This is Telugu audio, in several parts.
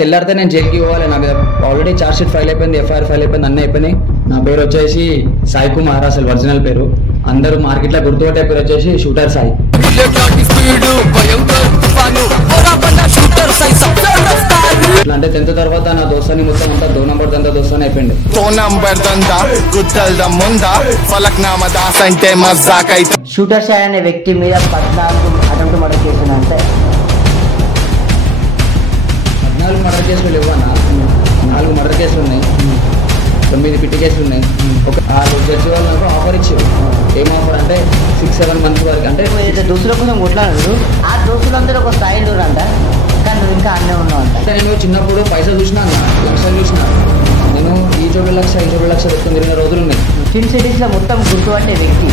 తెల్లారితే నేను జైలుకి పోవాలి. నాకు ఆల్రెడీ చార్జ్ షీట్ ఫైల్ అయిపోయింది, ఎఫ్ఐఆర్ ఫైల్ అయిపోయింది, అన్నీ అయిపోయినాయి. నా పేరు వచ్చేసి సాయి కుమార్, అసలు ఒరిజినల్ పేరు. అందరూ మార్కెట్లో గుర్తుపట్టే పేరు వచ్చేసి షూటర్ సాయి. ఇట్లా అంటే 10th తర్వాత నా దోస్తాని మొత్తం అంతా 2 నంబర్ దందా దోస్తాని అయిపోయింది. 2 నంబర్ దందా గుద్దల్ద ముందా ఫలక్నామ దాస్ అంటే మజాక్ అయితే. షూటర్ సాయి అనే వ్యక్తి మీద 14 అటెంప్ట్ మర్డర్ కేసులు అంటే 14 మర్డర్ కేసులు లేవన్నా. 4 మర్డర్ కేసులు ఉన్నాయి, 9 పిట్టి కేసులు ఉన్నాయి. ఒక 6 జడ్జి వాళ్ళు నాకు ఆఫర్ ఇచ్చారు. ఏం ఆఫర్ అంటే 6-7 months వరకు. అంటే దోస్తుల కోసం కొట్లాడు. ఆ దోస్తులందరూ ఒక స్థాయిలో అంట, కానీ నువ్వు ఇంకా అన్నీ ఉన్నావు అంట. అంటే నేను చిన్నప్పుడు పైసలు చూసినా, లక్షలు చూసిన. నేను ఈ చోటు లక్ష పెట్టుకుని తిరిగిన రోజులు ఉన్నాయి. ట్విన్ సిటీస్లో మొత్తం గుర్తుపట్టే వ్యక్తి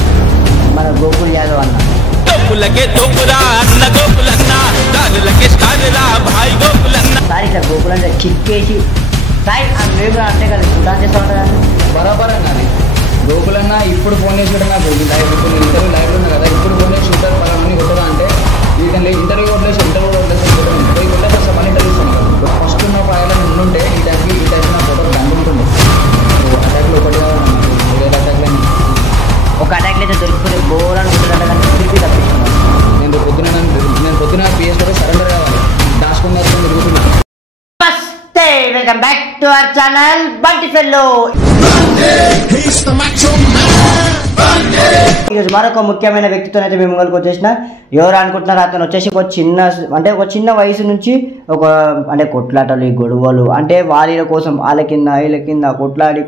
మన గోకుల్ యాదవ్ అన్న. సార్ ఇట్లా గోకుల్ అంటే చిక్కేసి సాయి వేరు అంటే కదా చూడాలి చేస్తూ ఉంటుంది. బరాబర్ అన్నది గోకులన్నా. ఇప్పుడు ఫోన్ చేసి నాకు ఇప్పుడు ఇంటర్వ్యూ లైవ్లో ఉన్నా కదా, ఇప్పుడు ఫోన్ చేసి షూటర్ పలాన్ని కొట్టదా అంటే వీళ్ళని ఇంటర్వ్యూ కొట్టలేసి కొట్టేసి మళ్ళీ ఇంటర్వ్యూ ఇస్తాను. ఫస్ట్ ఉన్న ఫైల్ ఉండుంటే ఈ టైంకి నా ఫోటో బంద్ ఉంటుంది. అటాక్లో ఒకటి వేరే అటాక్లో ఒక అటాక్లో అయితే దొరికిపోతే బోర్ అనుకుంటుందంటే కానీ తిరిగి తప్పించుకున్నాను. నేను పొద్దున పిఎస్ కూడా సరెండర్ కావాలి, దాచుకుని దాచుకుని తిరుగుతున్నాను. నమస్తే, welcome back to our channel Bunty fellow. ఈరోజు మరొక ముఖ్యమైన వ్యక్తితో అయితే మేము ముందుకు వచ్చేసిన. ఎవరు అనుకుంటున్నారు, అతను వచ్చేసి ఒక చిన్న వయసు నుంచి అంటే కొట్లాటలు, గొడవలు అంటే వాళ్ళ కోసం వాళ్ళ కింద వీళ్ళ కింద కొట్లాడి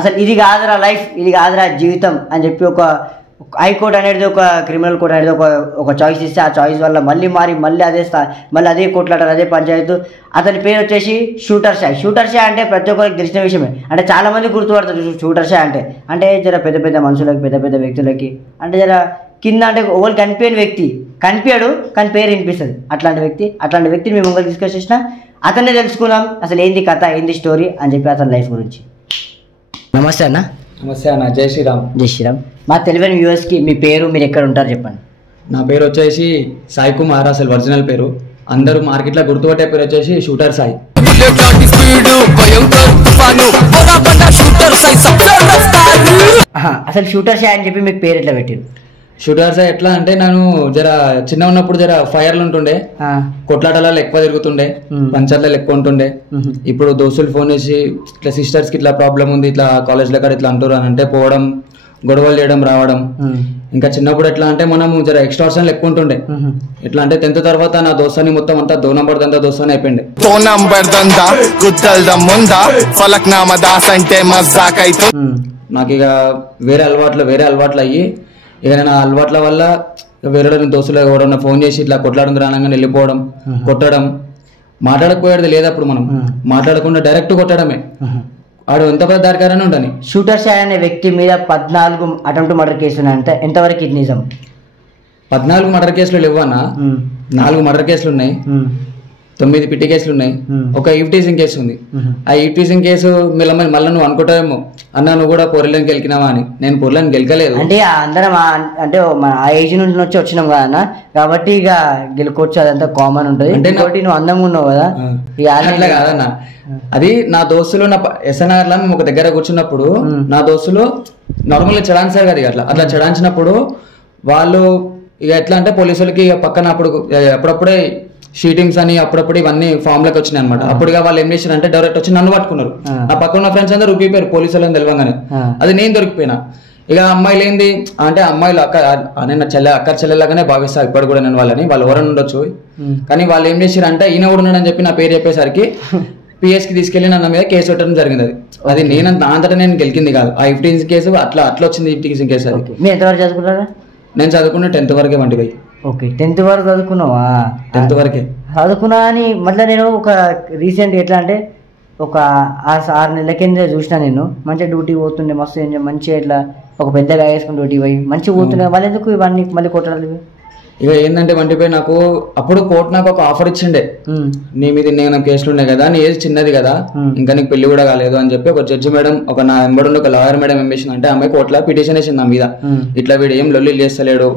అసలు ఇది కాదురా లైఫ్, ఇది కాదురా జీవితం అని చెప్పి ఒక హైకోర్టు అనేది ఒక క్రిమినల్ కోర్ట్ అనేది ఒక చాయిస్ ఇస్తే, ఆ చాయిస్ వల్ల మళ్ళీ అదే కొట్లాటారు, అదే పంచాయతీ. అతని పేరు వచ్చేసి షూటర్ సాయి అంటే ప్రతి ఒక్కరికి తెలిసిన విషయమే. అంటే చాలా మంది గుర్తుపడతారు షూటర్ సాయి అంటే జర పెద్ద మనుషులకి, పెద్ద వ్యక్తులకి, అంటే జర కింద అంటే ఎవరు కనిపించాడు కానీ పేరు వినిపిస్తుంది. అట్లాంటి వ్యక్తిని మేము ముందు డిస్కస్ చేసిన. అతన్నే తెలుసుకున్నాం అసలు ఏంది కథ, ఏంది స్టోరీ అని చెప్పి అతని లైఫ్ గురించి. నమస్తే అన్న. నమస్తే అన్న. జై శ్రీరామ్. మా తెలివైన వ్యూవర్స్కి మీ పేరు, మీరు ఎక్కడ ఉంటారు చెప్పండి. నా పేరు వచ్చేసి సాయి కుమార్, అసలు ఒరిజినల్ పేరు. అందరూ మార్కెట్లో గుర్తుపట్టే పేరు వచ్చేసి షూటర్ సాయి. అసలు షూటర్ సాయి అని చెప్పి మీకు పేరు ఎట్లా పెట్టారు? షూటర్ సాయి ఎట్లా అంటే, నేను చిన్న ఉన్నప్పుడు ఫైర్లు ఉంటుండే, కొట్లాటలలో ఎక్కువ తిరుగుతుండే, పంచాయతీలలో ఎక్కువ ఉంటుండే. ఇప్పుడు దోస్తులు ఫోన్ చేసి ఇట్లా సిస్టర్స్కి ఇట్లా ప్రాబ్లం ఉంది, ఇట్లా కాలేజ్లో కాడ ఇట్లా అంటారు అని అంటే పోవడం, గొడవలు చేయడం, రావడం. ఇంకా చిన్నప్పుడు ఎట్లా అంటే మనం ఎక్స్ట్రాషన్లు ఎక్కువ ఉంటుండే. ఎట్లా అంటే 10th తర్వాత నా దోస్తాని మొత్తం అంతా 2 నంబర్ దందా దోస్తాని అయిపోయింది. 2 నంబర్ దందా గుద్దల్ద ముందా ఫలక్నామ దాస్ అంటే మజాక్ అయితే. నాకు ఇక వేరే అలవాట్లు అయ్యి, ఇక నా అలవాట్ల వల్ల వేరే దోస్తులు ఎవరన్నా ఫోన్ చేసి ఇట్లా కొట్లాడడం రానంగా వెళ్ళిపోవడం, కొట్టడం. మాట్లాడకపోయేది లేదు అప్పుడు, మనం మాట్లాడకుండా డైరెక్ట్ కొట్టడమే. ఆడు ఎంత పెద్ద దారికారని ఉండని. షూటర్ సాయి అనే వ్యక్తి మీద 14 అటెంప్ట్ మర్డర్ కేసులు అంటే ఎంతవరకు ఇది నిజం? 14 మర్డర్ కేసులు లేవన్నా. 4 మర్డర్ కేసులు ఉన్నాయి, 9 పిట్టి కేసులు ఉన్నాయి, ఒక ఈవ్టీజింగ్ కేసు ఉంది. ఆ ఈవ్టీజింగ్ కేసు మళ్ళీ నువ్వు అనుకుంటావేమో, అన్న నువ్వు కూడా పొరలను గెలికినావా అని. నేను పొరలను గెలకలేదు. అంటే అందరం అంటే ఆ ఏజ్ నుంచి వచ్చినాం కదా అన్న, కాబట్టి ఇక గెలుకోవచ్చు, అదంతా కామన్ ఉంటుంది. అంటే నువ్వు అందంగా ఉన్నావు కదా, అట్లా కాదన్న. అది నా దోస్తులు నా ఎస్ఎన్ఆర్ లా మేము ఒక దగ్గర కూర్చున్నప్పుడు, నా దోస్తులు నార్మల్గా చడాన్సారు కదా, అట్లా చడాన్చినప్పుడు వాళ్ళు ఇక ఎట్లా అంటే పోలీసులకి పక్కన అప్పుడప్పుడే షీటింగ్స్ అని అప్పుడప్పుడు ఇవన్నీ ఫామ్ లోకి వచ్చినాయి అనమాట. అప్పుడుగా వాళ్ళు ఏం చేశారు అంటే డైరెక్ట్ వచ్చి నన్ను పట్టుకున్నారు. నా పక్కన ఉన్న ఫ్రెండ్స్ అందరూ రూపీపోయారు పోలీసులను తెలియగానే. అది నేను దొరికిపోయినా. ఇక అమ్మాయిలు ఏంది అంటే అమ్మాయిలు నేను అక్క చెల్లెలాగానే భావిస్తా ఇప్పుడు కూడా నేను వాళ్ళని. వాళ్ళు ఎవరైనా ఉండొచ్చు, కానీ వాళ్ళు ఏం చేశారు అంటే ఈయన కూడా ఉన్నాడని చెప్పి నా పేరు చెప్పేసరికి పిఎస్కి తీసుకెళ్లి నన్ను మీద కేసు పెట్టడం జరిగింది. అది నా అంతటా నేను గెలికింది కాదు. ఆ ఈవ్టీజింగ్ కేసు అట్లా వచ్చింది. ఈవ్టీజింగ్ కేసు అది. మీరు ఎంతవరకు చదువుకున్నారా? నేను చదువుకున్న 10th వరకే వంటి పోయి. ఓకే, 10th వరకు చదువుకున్నావా? 10th వరకే చదువుకున్నా అని మళ్ళీ నేను ఒక రీసెంట్ ఎట్లా అంటే ఒక 6 నెలల కింద చూసినా నేను. మంచిగా డ్యూటీ పోతుండే, మస్తు మంచిగా ఇట్లా ఒక పెద్దగా వేసుకుని డ్యూటీ పోయి మంచిగా పోతుండే. మళ్ళీ ఎందుకు ఇవన్నీ మళ్ళీ కొట్టడాలి? ఇక ఏంటంటే వంటిపోయి నాకు అప్పుడు కోర్టు నాకు ఒక ఆఫర్ ఇచ్చిండే, నీ మీద నేను కేసులు ఉన్నాయి కదా, నీ ఏజ్ చిన్నది కదా, ఇంకా నీకు పెళ్లి కూడా కాలేదు అని చెప్పి ఒక జడ్జి మేడం ఒక నా ఎంబడి ఒక లాయర్ మేడం ఏం చేసింది అంటే ఆమె కోర్టులో పిటిషన్ వేసింది నా మీద, ఇట్లా వీడు ఏం లొల్లి చేస్తలేడు,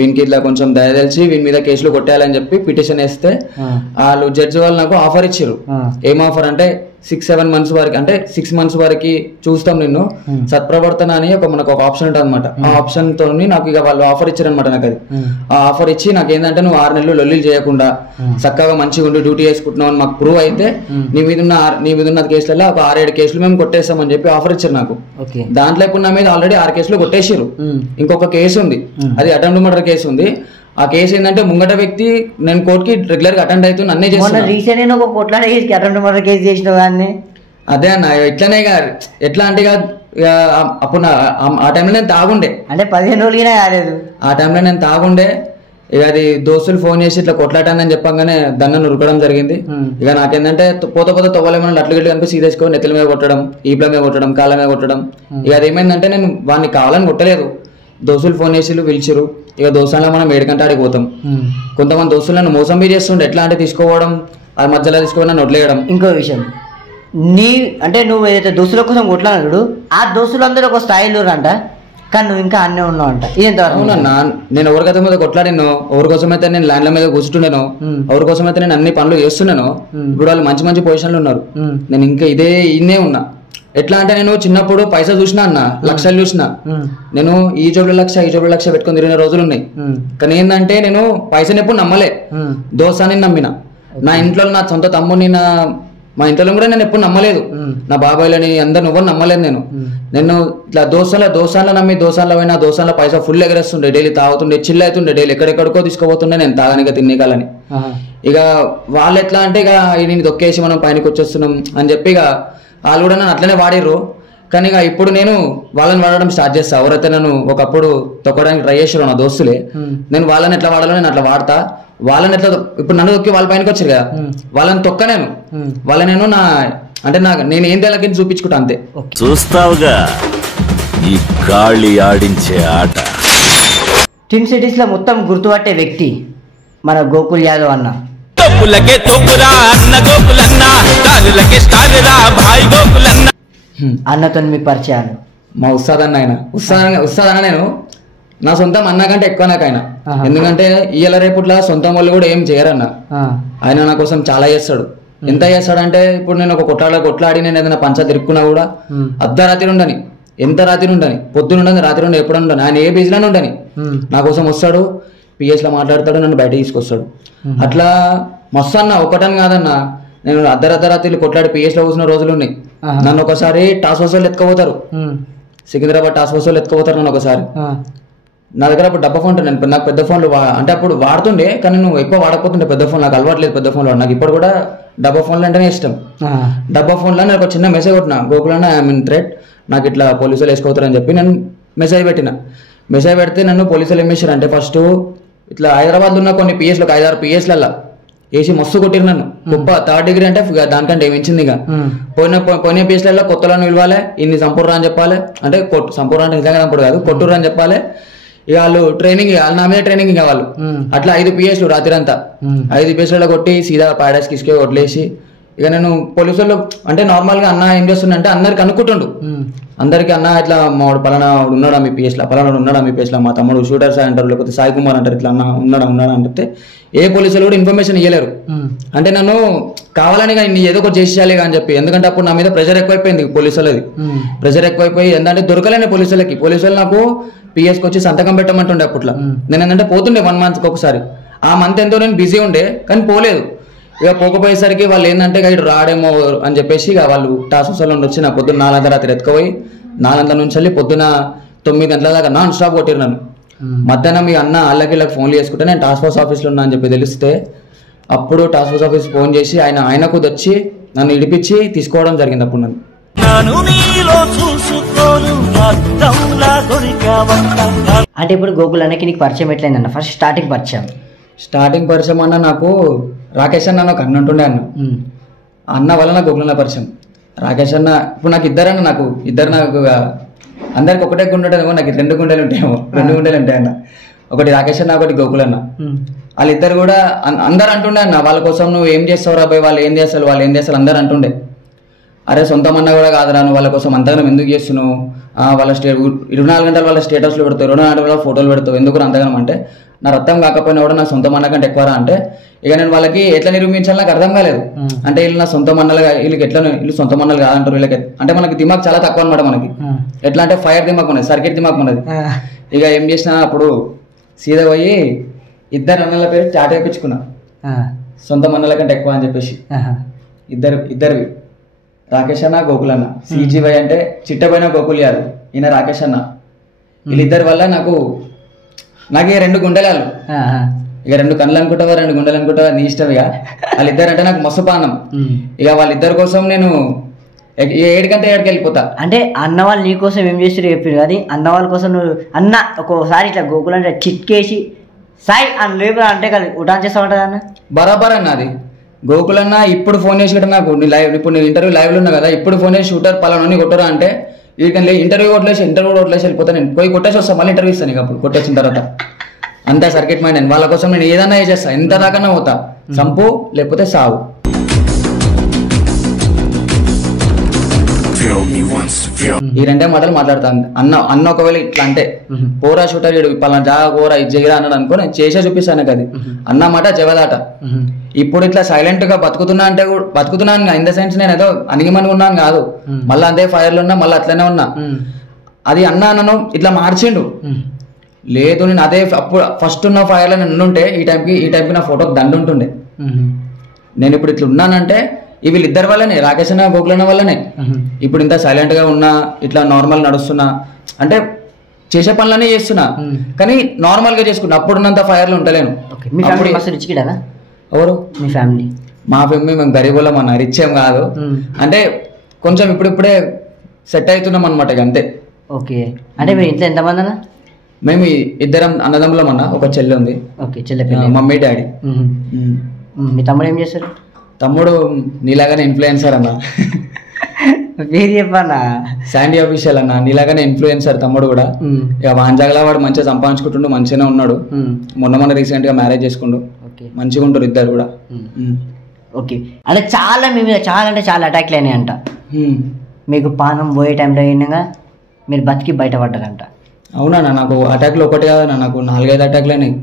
వీనికి ఇట్లా కొంచెం దయ తెలిసి వీని మీద కేసులు కొట్టేయాలని చెప్పి పిటిషన్ వేస్తే వాళ్ళు జడ్జి వాళ్ళు నాకు ఆఫర్ ఇచ్చారు. ఏం ఆఫర్ అంటే 6-7 months వరకు, అంటే 6 months వరకు చూస్తాం నిన్ను సత్ప్రవర్తన అని మనకు ఒక ఆప్షన్ ఉంటుంది అనమాట. ఆ ఆప్షన్ తోని నాకు ఇక వాళ్ళు ఆఫర్ ఇచ్చారు అనమాట. నాకు అది ఆ ఆఫర్ ఇచ్చి నాకు ఏంటంటే నువ్వు 6 నెలలు లొల్లిలు చేయకుండా చక్కగా మంచిగా ఉండి డ్యూటీ చేసుకుంటున్నావు అని మాకు ప్రూవ్ అయితే నీ మీద ఉన్న కేసులలో ఒక 6-7 కేసులు మేము కొట్టేస్తామని చెప్పి ఆఫర్ ఇచ్చారు నాకు. దాంట్లో ఇప్పుడు నా మీద ఆల్రెడీ 6 కేసులు కొట్టేసారు. ఇంకొక కేసు ఉంది, అది అటెంప్ట్ మర్డర్ కేసు ఉంది. ఆ కేసు ఏంటంటే ముంగట వ్యక్తి నేను కోర్టుకి రెగ్యులర్ గా అటెండ్ అవుతున్నా అన్నీ చేస్తున్నా. అదే అన్న ఇట్లనే ఎట్లా అంటే అప్పుడు ఆ టైంలో నేను తాగుండే, అంటే 15 రోజులు కాలేదు. ఆ టైంలో నేను తాగుండే. ఇక అది దోస్తులు ఫోన్ చేసి ఇట్లా కొట్లాటానని చెప్పగానే దాన్ని ఉరకడం జరిగింది. ఇక నాకేంటంటే పోత తవ్వలేమన్నా అట్లు గిట్లు కనిపి సీరియస్గా నెత్తుల మీద కొట్టడం, ఈపుల మీద కొట్టడం, కాళ్ళ మీద కొట్టడం. ఇక అదేమైందంటే నేను వాడిని కావాలని కొట్టలేదు, దోస్తులు ఫోన్ చేసి పిలిచిరు. ఇక దోస్తుల్లో మనం 7 గంటల ఆడికి పోతాం. కొంతమంది దోస్తులను మోసం బీ చేస్తుండే, ఎట్లా అంటే తీసుకోవడం, అది మధ్యలో తీసుకోవడం, వదిలేయడం. ఇంకో విషయం, అంటే నువ్వు ఏదైతే దోస్తుల కోసం కొట్లాడు ఆ దోస్తులందరూ ఒక స్థాయిలో అంట, కానీ నువ్వు ఇంకా అన్నీ ఉన్నావు అంట. అవునన్నా, నేను ఎవరికైతే మీద కొట్లాడినో, ఎవరి కోసమైతే నేను ల్యాండ్ల మీద కూర్చుంటున్నాను, ఎవరి కోసమైతే నేను అన్ని పనులు చేస్తున్నాను, ఇప్పుడు వాళ్ళు మంచి మంచి పొజిషన్లు ఉన్నారు, నేను ఇంకా ఇన్నే ఉన్నా. ఎట్లా అంటే నేను చిన్నప్పుడు పైసా చూసినా అన్న, లక్షలు చూసినా, నేను ఈ జోబులో లక్ష పెట్టుకొని తిరిగిన రోజులు ఉన్నాయి. కానీ ఏంటంటే నేను పైసని ఎప్పుడు నమ్మలే, దోసాని నమ్మిన. నా ఇంట్లో నా సొంత తమ్ముని మా ఇంట్లో కూడా నేను ఎప్పుడు నమ్మలేదు, నా బాబాయ్లని అందరిని ఎవరు నమ్మలేదు. నేను ఇట్లా దోసాల్లో నమ్మి దోసాల్లో పోయినా దోసాల్లో పైసా ఫుల్ ఎగరేస్తుండే, డైలీ తాగుతుండే, చిల్ అవుతుండే, డైలీ ఎక్కడెక్కడికో తీసుకుపోతుండే నేను తాగనిక తినేకాలని. ఇక వాళ్ళు ఎట్లా అంటే ఇక నేను దొక్కేసి మనం పైనకి వచ్చేస్తున్నాం అని చెప్పి ఇక వాళ్ళు కూడా నన్ను అట్లనే వాడిర్రు. కానీ ఇక ఇప్పుడు నేను వాళ్ళని వాడడం స్టార్ట్ చేస్తా. ఎవరైతే నన్ను ఒకప్పుడు తొక్కడానికి ట్రై చేసారు నా దోస్తులే, నేను వాళ్ళని ఎట్లా వాడాలో నేను అట్లా వాడతా. వాళ్ళని ఎట్లా ఇప్పుడు నన్ను తొక్కి వాళ్ళ పైనకి వచ్చారు కదా, వాళ్ళని తొక్క నేను అంటే నేను ఏం తెలకి చూపించుకుంటా అంతే. చూస్తావుగా ఈ గాలి ఆడించే ఆట. ట్విన్ సిటీస్ లో మొత్తం గుర్తుపట్టే వ్యక్తి మన గోకుల్ యాదవ్ అన్న. అన్నతో మీ పరిచయాలు? మా ఉస్తాద్ అన్న, ఆయన ఉస్తాద్ అన్న నేను నా సొంతం అన్న కంటే ఎక్కువ నాకు ఆయన. ఎందుకంటే ఇయ్యాల రేపుట్లా సొంతం వాళ్ళు కూడా ఏం చేయరన్న, ఆయన నా కోసం చాలా చేస్తాడు. ఎంత చేస్తాడంటే ఇప్పుడు నేను ఒక కొట్లాడి నేను ఏదైనా పంచ తిరుక్కున్నా కూడా అర్ధరాత్రి ఉండని, ఎంత రాత్రి ఉండని, పొద్దున ఉండని, రాత్రి ఉండి ఎప్పుడు ఉండని, ఆయన ఏ బిజీలోనే ఉండని నా కోసం వస్తాడు, పిఎస్ లో మాట్లాడతాడు, నన్ను బయట తీసుకొస్తాడు. అట్లా మస్తు అన్న, ఒకటని కాదన్న, నేను అర్ధరాత్రి కొట్లాడి పిఎస్ లో కూర్చున్న రోజులు ఉన్నాయి. నన్ను ఒకసారి టాస్ ఫోర్స్ వాళ్ళు ఎత్తుకోపోతారు, సికింద్రాబాద్ టాస్ ఫోర్స్ వాళ్ళు ఎత్తుకోపోతారు నన్ను ఒకసారి. నా దగ్గర అప్పుడు డబ్బా ఫోన్ ఉంటుంది, నాకు పెద్ద ఫోన్లు అంటే అప్పుడు వాడుతుండే, కానీ నువ్వు ఎక్కువ వాడకపోతుండే పెద్ద ఫోన్, నాకు అలవాట్లేదు పెద్ద ఫోన్లో. నాకు ఇప్పుడు కూడా డబ్బా ఫోన్లు అంటేనే ఇష్టం. డబ్బా ఫోన్లో నేను ఒక చిన్న మెసేజ్ కొట్టిన, గోకులన్న ఐ మీన్ థ్రెట్, నాకు ఇట్లా పోలీసులు వేసుకోతారని చెప్పి నేను మెసేజ్ పెట్టిన. మెసేజ్ పెడితే నన్ను పోలీసులు ఏం చేశారు అంటే, ఫస్ట్ ఇట్లా హైదరాబాద్లో ఉన్న కొన్ని పిఎస్లు, ఒక 5-6 పిఎస్లలో వేసి మస్తు కొట్టిరు నన్ను. గొప్ప 3rd degree అంటే దానికంటే ఏమించింది. ఇక పోయిన పిఎస్లలో కొత్తలను పిలవాలి, ఇన్ని సంపూర్ణ అని చెప్పాలి, అంటే సంపూర్ణ అంటే నిజంగా సంపూర్ణ కాదు, కొట్టుర్రు అని చెప్పాలి. ఇక వాళ్ళు ట్రైనింగ్, వాళ్ళు నా మీద ట్రైనింగ్ కావాలి. అట్లా 5 పిఎస్లు రాత్రి అంతా 5 పిఎస్లలో కొట్టి సీదా ప్యాడస్ కిసుకే వదిలేసి ఇక నేను పోలీసులు అంటే నార్మల్గా అన్న ఏం చేస్తుండే అందరికి అనుకుంటుండు, అందరికి అన్న ఇట్లా మాడు పలానా ఉన్నాడా మీ పిఎస్లో, పలానా ఉన్నాడా మీ పిఎస్లో, మా తమ్ముడు షూటర్ సాయి అంటారు, లేకపోతే సాయి కుమార్ అంటారు, ఇట్లా అన్న ఉన్నాడా అంటే ఏ పోలీసులు కూడా ఇన్ఫర్మేషన్ ఇవ్వలేరు. అంటే నన్ను కావాలని నీ ఏదో ఒకటి చేసేయాలి అని చెప్పి, ఎందుకంటే అప్పుడు నా మీద ప్రెషర్ ఎక్కువైపోయింది పోలీసులది. ప్రెషర్ ఎక్కువైపోయి ఏంటంటే దొరకలేని పోలీసులు నాకు పిఎస్కి వచ్చి సంతకం పెట్టమంటుండే అప్పట్లో. నేను ఏంటంటే పోతుండే 1 month ఒకసారి, ఆ మంత్ ఎంతో నేను బిజీ ఉండే కానీ పోలేదు. ఇక పోకపోయేసరికి వాళ్ళు ఏంటంటే ఇక ఇటు రాడేమో అని చెప్పేసి ఇక వాళ్ళు టాస్క్ ఫోర్స్ నుండి వచ్చి నా పొద్దున్న 4 గంటల రాత్రి ఎత్తుకుపోయి 4 గంటల నుంచి వెళ్ళి పొద్దున 9 గంటల దాకా నాన్ స్టాప్ కొట్టిరు నన్ను. మధ్యాహ్నం మీ అన్న వాళ్ళకి ఫోన్లు చేసుకుంటే నేను టాస్క్ ఫోర్స్ ఆఫీస్లో ఉన్నా అని చెప్పి తెలిస్తే అప్పుడు టాస్క్ ఫోర్స్ ఆఫీస్ ఫోన్ చేసి ఆయనకు వచ్చి నన్ను ఇడిపించి తీసుకోవడం జరిగింది. అప్పుడు నన్ను అంటే ఇప్పుడు గోకుల్ అన్నకి నీకు పరిచయం ఎట్లయిందన్న? ఫస్ట్ స్టార్టింగ్ పరిచయం అన్న నాకు రాకేష్ అన్న ఒక అన్న ఉంటుండే, అన్న వల్ల నాకు గోకుల్ అన్న పరిచయం. రాకేష్ అన్న ఇప్పుడు నాకు ఇద్దరు అందరికి ఒకటే గుండె ఉంటేమో, నాకు 2 గుండెలు ఉంటాయేమో, 2 గుండెలు ఉంటాయి అన్న. ఒకటి రాకేష్ అన్న ఒకటి గోకుల్ అన్న. వాళ్ళిద్దరు కూడా అందరు అంటుండే అన్న వాళ్ళ కోసం నువ్వు ఏం చేస్తావు రాబాయ్, వాళ్ళు ఏం చేస్తారు అందరు అంటుండే. అరే సొంతం అన్న కూడా కాదురా నువ్వు వాళ్ళ కోసం అంతగానం ఎందుకు చేస్తున్నావు, వాళ్ళ 24 గంటలు వాళ్ళ స్టేటస్లు పెడతావు, 24 గంటల ఫోటోలు పెడతావు, ఎందుకు అంతగానం అంటే నా రక్తం కాకపోయినా కూడా నా సొంతం అన్న కంటే ఎక్కువరా అంటే ఇక నేను వాళ్ళకి ఎట్లా నిరూపించాలి నాకు అర్థం కాలేదు. అంటే వీళ్ళు నా సొంతం అన్నలుగా వీళ్ళకి ఎట్లా వీళ్ళు సొంతం అన్నలు కాదంటారు వీళ్ళకి అంటే మనకి దిమాగ్ చాలా తక్కువ అనమాట మనకి. ఎట్లా అంటే ఫైర్ దిమాగ్ మనది, సర్కిట్ దిమాగ్ మనది. ఇక ఏం చేసినా అప్పుడు సీదా పోయి 2 అన్నల పేరు చాట వేయించుకున్నా, సొంతం అన్నల కంటే ఎక్కువ అని చెప్పేసి. ఇద్దరివి రాకేష్ అన్న గోకుల్ అన్న. CGY అంటే చిట్టపోయిన గోకుల్ యారు, ఈయన రాకేష్ అన్న. వీళ్ళిద్దరి వల్ల నాకు ఇక 2 గుండెలు, ఇక 2 కళ్ళు అనుకుంటావా 2 గుండెలు అనుకుంటావా నీ ఇష్టం. ఇక వాళ్ళిద్దరు అంటే నాకు మస్తు పానం. ఇక వాళ్ళిద్దరి కోసం నేను 7 గంటల 7కి వెళ్ళిపోతా. అంటే అన్న వాళ్ళు నీ కోసం ఏం చేస్తారు చెప్పారు కానీ అన్న వాళ్ళ కోసం నువ్వు అన్న ఒక్కోసారి ఇట్లా గోకుల్ అంటే చిట్కేసి సాయి అని లేపు అంటే ఉటాన్ చేస్తామంటది అన్న బరాబర్ అన్న. అది గోకుల్ అన్న ఇప్పుడు ఫోన్ చేసి కూడా నాకు ఇప్పుడు నేను ఇంటర్వ్యూ లైవ్లో ఉన్నా కదా, ఇప్పుడు ఫోన్ చేసి షూటర్ పలానా కొట్టరా అంటే వీటికి ఇంటర్వ్యూ కొట్టేసి వెళ్ళిపోతాను నేను. పోయి కొట్టేసి వస్తాను, మళ్ళీ ఇంటర్వ్యూ ఇస్తాను. ఇక అప్పుడు కొట్టేసిన తర్వాత అంతా సర్కిట్ మైండ్ అని వాళ్ళ కోసం నేను ఏదన్నా చేస్తా, ఎంత దాకా పోతా, చంపు లేకపోతే సావు. ఈ 2 మాటలు మాట్లాడతాను. అన్న ఒకవేళ ఇట్లా అంటే పోరా షూటర్ ఇడు పలానా జాగా పోరా ఇది చేయరా అన్నాడు అనుకో, నేను చేసే చూపిస్తాను కదా. అన్న మాట జవదాట. ఇప్పుడు ఇట్లా సైలెంట్ గా బతుకుతున్నా అంటే బతుకుతున్నాను ఇన్ ద సెన్స్ నేను ఏదో అణిగిమని ఉన్నాను కాదు, మళ్ళీ అంతే ఫైర్లో ఉన్నా, మళ్ళీ అట్లనే ఉన్నా. అది అన్న నన్ను ఇట్లా మార్చిండు. లేదు నేను అదే అప్పుడు ఫస్ట్ ఉన్న ఫైర్లో నేను ఉండుంటే ఈ టైంకి నా ఫోటోకి దండు ఉంటుండే. నేను ఇప్పుడు ఇట్లా ఉన్నానంటే వీళ్ళిద్దరి వల్లనే, రాకేష్ అన్న గోకుల్ అన్న వల్లనే ఇప్పుడు ఇంత సైలెంట్ గా ఉన్నా, ఇట్లా నార్మల్ నడుస్తున్నా. అంటే చేసే పనులనే చేస్తున్నా కానీ నార్మల్ గా చేసుకున్నా. అప్పుడున్నంత ఫైర్ లో ఉంటలేను. ఎవరు మీ ఫ్యామిలీ? మా ఫ్యామిలీ మేము గరీబులం అన్న, రిచ్ ఏం కాదు. అంటే కొంచెం ఇప్పుడిప్పుడే సెట్ అవుతున్నాం అనమాట. ఇక అంతే. ఓకే. అంటే మీ ఇంట్లో ఎంతమంది అన్న? మేము 2 అన్నదమ్ములం అన్న, ఒక చెల్లి ఉంది. ఓకే. చెల్లె, మమ్మీ డాడీ. మీ తమ్ముడు ఏం చేస్తారు? తమ్ముడు నీలాగానే ఇన్ఫ్లుయెన్సర్ అన్న. పేరు చెప్పన్నా? శాండీ అఫీషియల్ అన్న. నీలాగానే ఇన్ఫ్లుయెన్సర్ తమ్ముడు కూడా. ఇక వాంజాగలా వాడు మంచిగా సంపాదించుకుంటుండు, మంచిగానే ఉన్నాడు. మొన్న రీసెంట్ గా మ్యారేజ్ చేసుకుండు, మంచిగా ఉంటారు ఇద్దరు కూడా. ఓకే. అంటే చాలా మీ మీద చాలా అటాక్లు అయినాయి అంట. మీకు పానం పోయే టైంలో అయినాగా మీరు బతికి బయటపడ్డారంట. అవునా? నాకు అటాక్లు ఒకటి కాదన్నా, నాకు 4-5 అటాక్లు అయినాయి.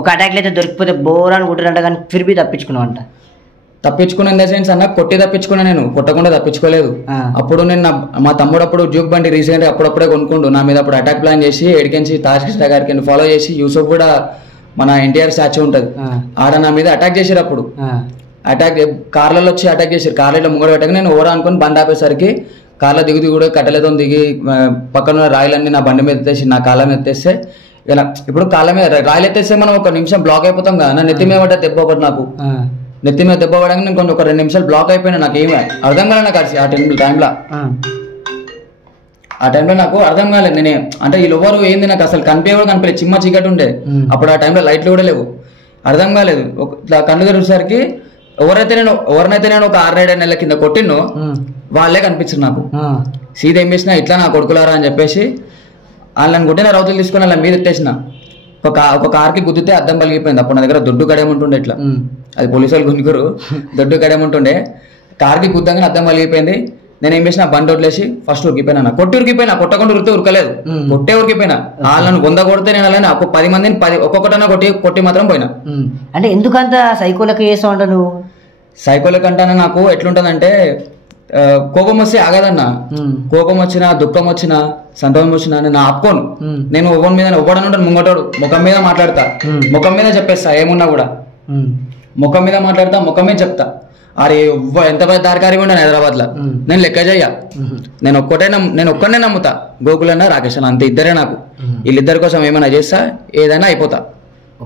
ఒక అటాక్లు అయితే దొరికిపోతే బోరాని కుట్టారంట, కానీ ఫిర్బీ తప్పించుకున్నావు అంట. తప్పించుకున్న ఇన్ ద సెన్స్ అన్న కొట్టి తప్పించుకున్నా, నేను కొట్టకుండా తప్పించుకోలేదు. అప్పుడు నేను మా తమ్ముడు అప్పుడు డ్యూక్ బండి రీసెంట్ అప్పుడప్పుడే కొనుక్కుండు. నా మీద అప్పుడు అటాక్ ప్లాన్ చేసి ఏడికెంచి తాజకృష్ణ గారికి ఫాలో చేసి యూసఫ్ కూడా మన NTR స్టాచ్యూ ఉంటుంది ఆడ నా మీద అటాక్ చేసారు. అప్పుడు కార్లలో వచ్చి అటాక్ చేశారు. కార్లలో ముంగడు పెట్టగా నేను ఓరా అనుకుని బండి ఆపేసరికి కార్లో దిగి కూడా కట్టెలతో దిగి పక్కన రాయిలన్నీ నా బండి మీద ఎత్తేసి నా కాళ్ళ మీద ఎత్తేస్తే, ఇలా ఇప్పుడు కాళ్ళ మీద రాయిలు ఎత్తేస్తే మనం 1 నిమిషం బ్లాక్ అయిపోతాం కదా. నా నెత్తి మీద పడ్డ దెబ్బ ఒకటి, నాకు నెత్తి మీద దెబ్బ పడగా నేను కొంచెం 2 నిమిషాలు బ్లాక్ అయిపోయినా. నాకు ఏమి అర్థం కాలేదు నాకు ఆ టైంలో నాకు అర్థం కాలేదు. నేనే అంటే వీళ్ళు ఎవరు ఏంది నాకు అసలు కనిపించే కనిపించలేదు, చిమ్మ చీకటి ఉండే. అప్పుడు ఆ టైంలో లైట్లు కూడా లేవు, అర్థం కాలేదు. ఇట్లా కళ్ళు తెరిచేసరికి ఎవరినైతే నేను ఒక 6-7 నెలల కింద కొట్టినో వాళ్ళే కనిపించారు నాకు. సీదా ఏం చేసినా ఇట్లా నా కొడుకులారా అని చెప్పేసి వాళ్ళని కొట్టిన రౌతులు తీసుకుని వాళ్ళ మీద ఎత్తేసిన. ఒక కార్కి గుద్దితే అద్దం పలిగిపోయింది. అప్పుడు నా దగ్గర దొడ్డు కడేముంటుండే, ఇట్లా అది పోలీసు వాళ్ళు గుంజుకురు, దొడ్డు కడేముంటుండే. కార్కి గుద్దంగానే అద్దం పలిగిపోయింది. నేను ఏం చేసిన బండి వదిలేసి ఫస్ట్ ఉరికిపోయినా. కొట్టిపోయినా, కొట్టకుండా ఉరితే ఉరకలేదు, కొట్టే ఉరికిపోయినా. వాళ్ళని 100 కొడితే నేను అలానే 10 మందిని ఒక్కొక్కటన్నా కొట్టి మాత్రం పోయినా. అంటే ఎందుకంత సైకోలకి చేస్తా ఉంటా నువ్వు? సైకోలకి అంటానే నాకు ఎట్లుంటదంటే కోపం వస్తే ఆగదన్నా. కోపం వచ్చినా, దుఃఖం వచ్చినా, సంతోషం వచ్చినా నేను ఆపుకోను. నేను ఎవరి మీద ఉంటాను ముంగటోడు ముఖం మీద మాట్లాడతా, ముఖం మీద చెప్పేస్తా. ఏమున్నా కూడా ముఖం మీద మాట్లాడతా, ముఖం మీద చెప్తా. అరే ఎంత పెద్ద దారికారి ఉండే హైదరాబాద్ లో నేను లెక్క చెయ్య. నేను ఒక్కనే నమ్ముతా, గోకుల్ అన్న రాకేష్ అన్న, అంతే ఇద్దరే నాకు. వీళ్ళిద్దరి కోసం ఏమైనా చేస్తా, ఏదైనా అయిపోతా.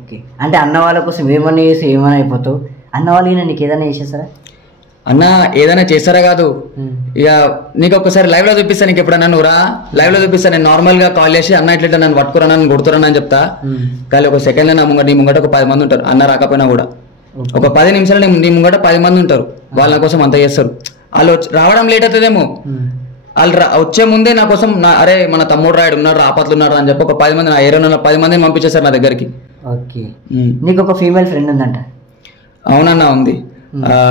ఓకే. అంటే అన్న వాళ్ళ కోసం ఏమైనా చేసి ఏమైనా అయిపోతావు. అన్న వాళ్ళు నీకు ఏదైనా చేసేస్తారా? అన్న ఏదైనా చేస్తారా కాదు, ఇక నీకు ఒక్కసారి లైవ్ లో చూపిస్తా. నీకు ఎప్పుడన్నా నువ్వు రా లైవ్ లో చూపిస్తా. నేను నార్మల్ గా కాల్ చేసి అన్న ఇట్లా నన్ను పట్టుకురా, నన్ను కొడుతురా అని చెప్తా. కానీ ఒక సెకండ్ లో నీ ముంగట ఒక 10 మంది ఉంటారు. అన్న రాకపోయినా కూడా ఒక 10 నిమిషాలు నీ ముంగట 10 మంది ఉంటారు. వాళ్ళ కోసం అంత చేస్తారు. వాళ్ళు రావడం లేట్ అవుతుందేమో, వాళ్ళు వచ్చే ముందే నా కోసం అరే మన తమ్ముడు రాయుడు ఉన్నాడు ఆపత్లు ఉన్నాడు అని చెప్పి ఒక 10 మంది నా ఏరియాలో 10 మందిని పంపించేశారు నా దగ్గరికి. ఓకే. నీకు ఒక ఫీమేల్ ఫ్రెండ్ ఉందంట? అవునన్నా ఉంది.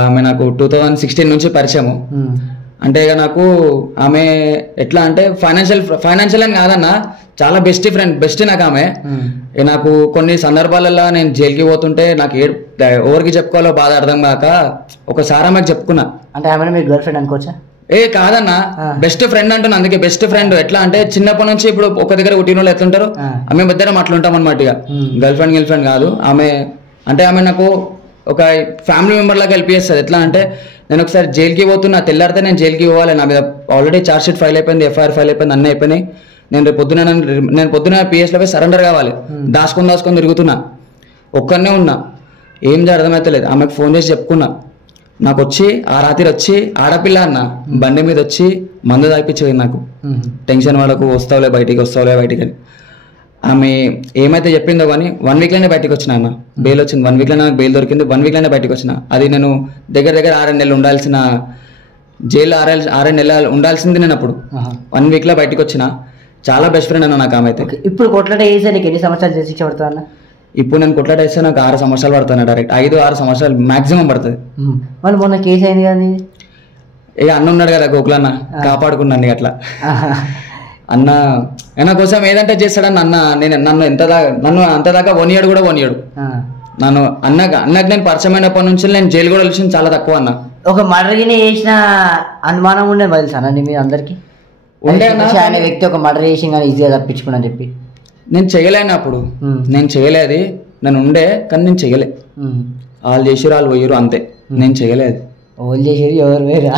ఆమె నాకు 2016 నుంచి పరిచయము. అంటే ఇక నాకు ఆమె ఎట్లా అంటే ఫైనాన్షియల్ అని కాదన్నా, చాలా బెస్ట్ నాకు ఆమె. నాకు కొన్ని సందర్భాలలో నేను జైలుకి పోతుంటే నాకు ఎవరికి చెప్పుకోవాలో బాధ అర్థం కాక ఒకసారి ఆమెకు చెప్పుకున్నా. అంటే ఆమె మీ గర్ల్ ఫ్రెండ్ అనుకోవచ్చా? కాదన్నా, బెస్ట్ ఫ్రెండ్ అంటున్నా. అందుకే బెస్ట్ ఫ్రెండ్. ఎట్లా అంటే చిన్నప్పటి నుంచి ఇప్పుడు ఒక దగ్గర పుట్టిన వాళ్ళు ఎట్లుంటారు, ఆమె ఇద్దరం అట్లుంటాం అనమాట. ఇక గర్ల్ ఫ్రెండ్ కాదు ఆమె. అంటే ఆమె నాకు ఒక ఫ్యామిలీ మెంబర్ లాగా హెల్ప్ చేస్తుంది. ఎట్లా అంటే నేను ఒకసారి జైలుకి పోతున్నా, తెల్లారితే నేను జైలుకి పోవాలి, నా మీద ఆల్రెడీ ఛార్జ్ షీట్ ఫైల్ అయిపోయింది, ఎఫ్ఐఆర్ ఫైల్ అయిపోయింది, అన్నీ అయిపోయినాయి. నేను పొద్దున పిఎస్లో పోయి సరెండర్ కావాలి, దాచుకొని తిరుగుతున్నా, ఒక్కనే ఉన్నా, ఏం అర్థమైతలేదు. ఆమెకు ఫోన్ చేసి చెప్పుకున్నా. నాకు వచ్చి ఆ రాత్రి వచ్చి ఆడపిల్ల అన్న బండి మీద వచ్చి మందు తాగిపించేది నాకు. టెన్షన్ వాడకు, వస్తావులే బయటికి అని. ఆమె ఏమైతే చెప్పిందో కానీ 1 వీక్లోనే బయటకు వచ్చిన అన్న. బెయిల్ వచ్చింది 1 వీక్లో, నాకు బెయిల్ దొరికింది 1 వీక్లోనే బయటకు వచ్చిన. అది నేను దగ్గర 6 నెలలు ఉండాల్సిన జైలు, 6 నెలలు ఉండాల్సింది నేను అప్పుడు. 1 వీక్లో బయటకు వచ్చిన. చాలా బెస్ట్ ఫ్రెండ్ అన్న నాకు ఆమె అయితే. ఇప్పుడు కొట్లాట వేసా నీకు ఎన్ని సంవత్సరాలు శిక్ష పడుతుంది అన్న? ఇప్పుడు నేను కొట్లాట వేస్తే నాకు 6 సంవత్సరాలు పడుతుంది డైరెక్ట్. 5-6 సంవత్సరాలు మాక్సిమం పడుతుంది. మళ్ళీ మొన్న కేసు అయింది కానీ ఇక అన్న ఉన్నాడు కదా గోకులన్న, కాపాడుకున్నాను అట్లా. అన్న కోసం ఏదంటే చేస్తాడన్న అన్న. నన్ను అంతదాకా వనియాడు కూడా వనియాడు నన్ను. అన్నకు నేను పరిచయం అయినప్పటి నుంచి నేను జైలు కూడా వెళ్ళింది చాలా తక్కువ అన్న. ఒక మర్డర్ని చేసిన అనుమానం ఉండే తెలుసా అన్న మీ అందరికి? అనే వ్యక్తి ఒక మర్డర్ చేసి కానీ ఈజీగా తప్పించుకుని చెప్పి నేను చేయలేను అప్పుడు. నేను చేయలేదు, నేను ఉండే కానీ నేను చేయలే. వాళ్ళు చేసిరు, వాళ్ళు పోయిరు అంతే. నేను చేయలేదు. వాళ్ళు చేసేది ఎవరు వేరు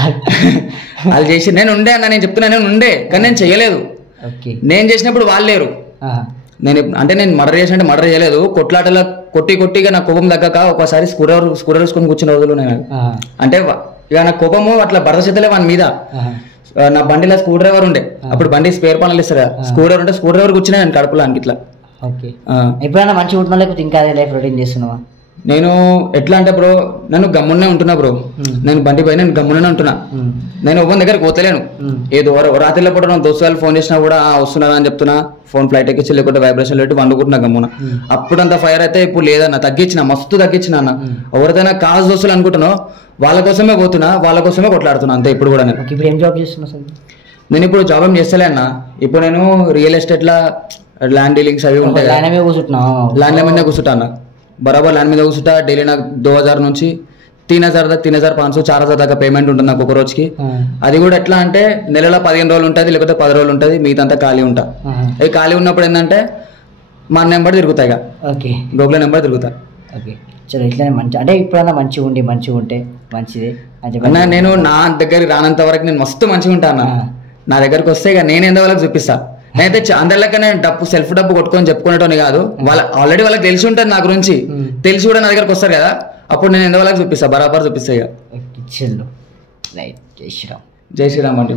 వాళ్ళు చేసి నేను ఉండే అన్న. నేను చెప్తున్నా నేను ఉండే కానీ నేను చేయలేదు. నేను చేసినప్పుడు వాళ్ళు లేరు. నేను మర్డర్ చేసినట్టు మర్డర్ చేయలేదు. కొట్లాటలో కొట్టిగా నా కోపం తగ్గక ఒకసారి స్కూటర్ వేసుకొని కూర్చున్న రోజులు నేను. అంటే ఇక నా కోపము అట్లా భరతశతలే వాని మీద. నా బండిలో స్క్రూ డ్రైవర్ ఉండే, అప్పుడు బండి స్పేర్ పనులు ఇస్తారు కదా, స్క్రూ డ్రైవర్ ఉంటే స్క్రూ డ్రైవర్ కూర్చున్నా నేను కడుపులో అని ఇట్లా. ఎప్పుడైనా మంచి ఉంటున్నా లేకపోతే ఇంకా అదే లైఫ్ రొటీన్ చేస్తున్నావా? నేను ఎట్లా అంటే బ్రో, నన్ను గమ్మునే ఉంటున్నా బ్రో. నేను బండి పై నేను గమ్మునే ఉంటున్నా. నేను ఎవరి దగ్గరికి పోతలేను. ఏదో రాత్రిలో పూట దోస్తు వాళ్ళు ఫోన్ చేసినా కూడా వస్తున్నారా అని చెప్తున్నా. ఫోన్ ఫ్లైట్ ఎక్కించి లేకుంటే వైబ్రేషన్ పెట్టి వండుకుంటున్నా గమ్మున. అప్పుడంత ఫైర్ అయితే ఇప్పుడు లేదన్న, తగ్గించిన, మస్తు తగ్గించిన అన్న. ఎవరిదైనా కాజ్ దోస్తులు అనుకుంటున్నా వాళ్ళ కోసమే పోతున్నా, వాళ్ళ కోసమే కొట్లాడుతున్నా అంతే. ఇప్పుడు కూడా నేను ఇప్పుడు ఏం జాబ్ చేస్తున్నా సార్? నేను ఇప్పుడు జాబ్ ఏం చేస్తలే అన్న. ఇప్పుడు నేను రియల్ ఎస్టేట్ లా ల్యాండ్ డీలింగ్స్ అవి ఉంటాయి, ల్యాండ్ మీద కూర్చుంటా అన్న. బరాబర్ ల్యాండ్ మీద కూర్చుంటా. డైలీ నాకు 2000 నుంచి 3000 దాకా, 3500, 4000 దాకా పేమెంట్ ఉంటుంది నాకు ఒక రోజుకి. అది కూడా ఎట్లా అంటే నెలలో 15 రోజులు ఉంటుంది, లేకపోతే 10 రోజులు ఉంటుంది, మిగతా ఖాళీ ఉంటా. అది ఖాళీ ఉన్నప్పుడు ఏంటంటే మా నెంబర్ తిరుగుతాయి, గోకుల నెంబర్ తిరుగుతా. చలో ఇట్లానే మంచి, అంటే ఇప్పుడన్నా మంచిగా ఉంటే మంచిదే అన్న. నేను నా దగ్గరికి రానంత వరకు నేను మస్తు మంచిగా ఉంటా అన్న. నా దగ్గరకు వస్తే ఇక నేను ఎంతో వాళ్ళకి చూపిస్తా. నేనైతే అందరిలెక్క నేను సెల్ఫ్ డబ్బు కొట్టుకొని చెప్పుకునేటోని కాదు. ఆల్రెడీ వాళ్ళకి తెలిసి ఉంటుంది నా గురించి, తెలిసి కూడా నా దగ్గరకు వస్తారు కదా, అప్పుడు నేను ఎంతో వాళ్ళకి చూపిస్తా, బరాబర్ చూపిస్తా. ఇక జై శ్రీరామ్. జై శ్రీరామ్ అంటే